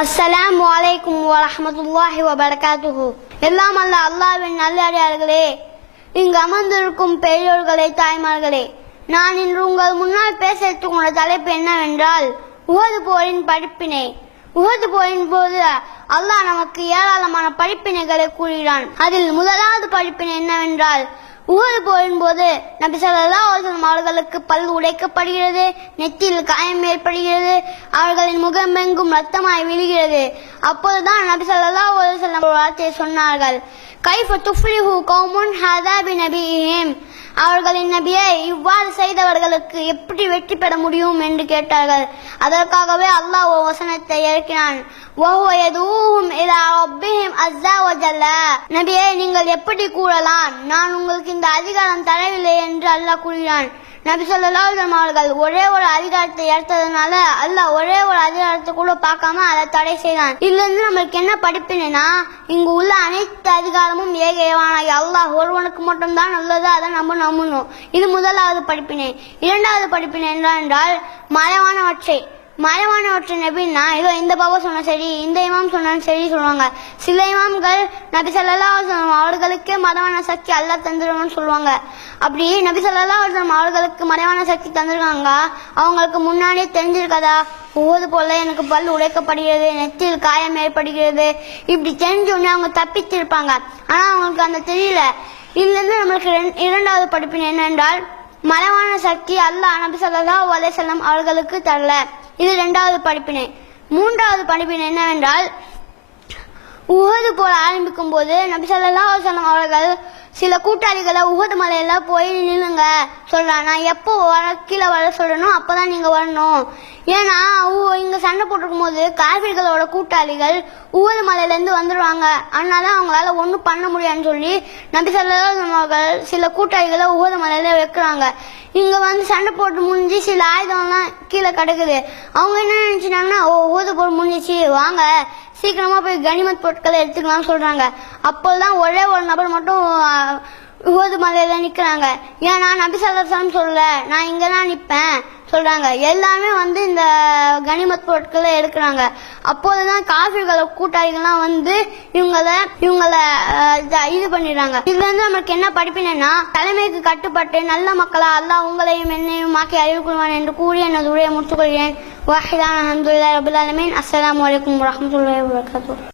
அஸ்ஸலாமு அலைக்கும் வரஹ்மத்துல்லாஹி வபரகாத்துஹு. எல்லாம் அல்ல அல்லாஹ்வின் நல்லடியார்களே, இங்கு அமர்ந்திருக்கும் பெரியோர்களே, தாய்மார்களே, நான் இன்று உங்கள் முன்னால் பேச எடுத்துக்கொண்ட தலைப்பு என்னவென்றால் உஹது போரின் படிப்பினை. உஹது போரின் போது அல்லாஹ் நமக்கு ஏராளமான படிப்பினைகளை கூறுகிறான். அதில் முதலாவது படிப்பினை என்னவென்றால், உஹது போரின் போது நபி ஸல்லல்லாஹு அலைஹி வஸல்லம் அவர்களுக்கு பல் உடைக்கப்படுகிறது, நெற்றியில் காயம் ஏற்படுகிறது, அவர்களின் முகமெங்கும் ரத்தமாய் விழுகிறது. அப்போதுதான் நபி ஸல்லல்லாஹு அலைஹி வஸல்லம் ஒரு வார்த்தையை சொன்னார்கள், கைஃப துஃப்லிஹு கௌமுன் ஹதா பிநபியிஹிம். அவர்களின் நபியை இவ்வாறு செய்தவர்களுக்கு எப்படி வெற்றி பெற முடியும் என்று கேட்டார்கள். அதற்காகவே அல்லாஹ் ஒரு வசனத்தை இறக்கினான், வஹுவ யதூஹும் இலா ரப்பிஹிம் அஸ்ஸா வஜல்ல. நபியே, நீங்கள் எப்படி கூறலாம், நான் உங்களுக்கு இந்த அதிகாரம் தரவில்லை என்று அல்லாஹ் கூறுகிறான். நபி ஸல்லல்லாஹு அலைஹி வஸல்லம் அவர்கள் ஒரே ஒரு அதிகாரத்தை எடுத்ததுனால அல்லாஹ் ஒரே ஒரு அதிகாரத்தை கூட பார்க்காம அதை தடை செய்தான். இதுல இருந்து நம்மளுக்கு என்ன படிப்பினா, இங்கு உள்ள அனைத்து அதிகாரமும் ஏகவானாகி அல்லாஹ் ஒருவனுக்கு மட்டும்தான் நல்லது, அதை நம்ம நம்பணும். இது முதலாவது படிப்பினை. இரண்டாவது படிப்பினை என்னவென்றால் மறைவானவற்றை நபின்னா இதோ இந்த பாபா சொன்னா சரி, இந்த இமாம் சொன்னாலும் சரி சொல்லுவாங்க. சில இமாம்கள் நபி ஸல்லல்லாஹு அலைஹி வஸல்லம் அவர்களுக்கே மறைவான சக்தி அல்லாஹ் தந்துருவான்னு சொல்லுவாங்க. அப்படி நபி ஸல்லல்லாஹு அலைஹி வஸல்லம் அவர்களுக்கு மறைவான சக்தி தந்திருக்காங்க, அவங்களுக்கு முன்னாடியே தெரிஞ்சிருக்காதா, உஹது போல எனக்கு பல் உடைக்கப்படுகிறது, நெற்றியில் காயம் ஏற்படுகிறது, இப்படி தெரிஞ்ச உடனே அவங்க தப்பிச்சிருப்பாங்க. ஆனா அவங்களுக்கு அந்த தெரியல. இதுல இருந்து நம்மளுக்கு இரண்டாவது படிப்பினை என்னென்றால், மறைவான சக்தி அல்லாஹ் நபி ஸல்லல்லாஹு அலைஹி வஸல்லம் அவர்களுக்கு தரல. இது இரண்டாவது படிப்பினை. மூன்றாவது படிப்பினை என்னவென்றால், உஹது போர் ஆரம்பிக்கும் போது நபி ஸல்லல்லாஹு அலைஹி வஸல்லம் அவர்கள் சில கூட்டாளிகளை உஹது மலையில போய் நில்லுங்க சொல்றாங்க. நான் எப்போ கீழே வர சொல்றேனோ அப்பதான் நீங்க வரணும். ஏன்னா இங்க சண்டை போட்டிருக்கும் போது காஃபிர்களோட கூட்டாளிகள் உஹது மலையில இருந்து வந்துடுவாங்க, அதனால அவங்களால ஒன்றும் பண்ண முடியாதுன்னு சொல்லி நபி ஸல்லல்லாஹு அலைஹி வஸல்லம் அவர்கள் சில கூட்டாளிகளை உஹது மலையில வைக்கிறாங்க. இங்க வந்து சண்டை போட்டு முடிஞ்சு சில ஆயுதம்லாம் கீழே கிடக்குது. அவங்க என்ன நினைச்சிட்டாங்கன்னா, உஹது போர் முடிஞ்சிச்சு, வாங்க சீக்கிரமா போய் கனிமத் பொருட்களை எடுத்துக்கலாம்னு சொல்றாங்க. அப்போதான் ஒரே ஒரு நபர் மட்டும் உஹது மலையில நிக்கிறாங்க. ஏன்னா நபி ஸல்லல்லாஹு அலைஹி வஸல்லம் சொல்லல, நான் இங்கதான் நிப்பேன் சொல்றாங்க. எல்லாமே வந்து இந்த கனிமத் பொருட்களை எடுக்கிறாங்க. அப்போதுதான் காஃபிர்கள கூட்டாளிகள்லாம் வந்து இவங்கள இது பண்ணிடுறாங்க. இதுல இருந்து நமக்கு என்ன படிப்பினா, தலைமைக்கு கட்டுப்பட்டு நல்ல மக்களா அல்லாஹ் உங்களையும் என்னையும் மாக்கி அறிவிக்குவான் என்று கூறி எனது உரையை முடித்துக் கொள்கிறேன். வாஹிதான அல்ஹம்துலில்லாஹி ரப்பில் ஆலமீன். அஸ்ஸலாமு அலைக்கும் வரஹ்மத்துல்லாஹி வபரகாத்துஹு.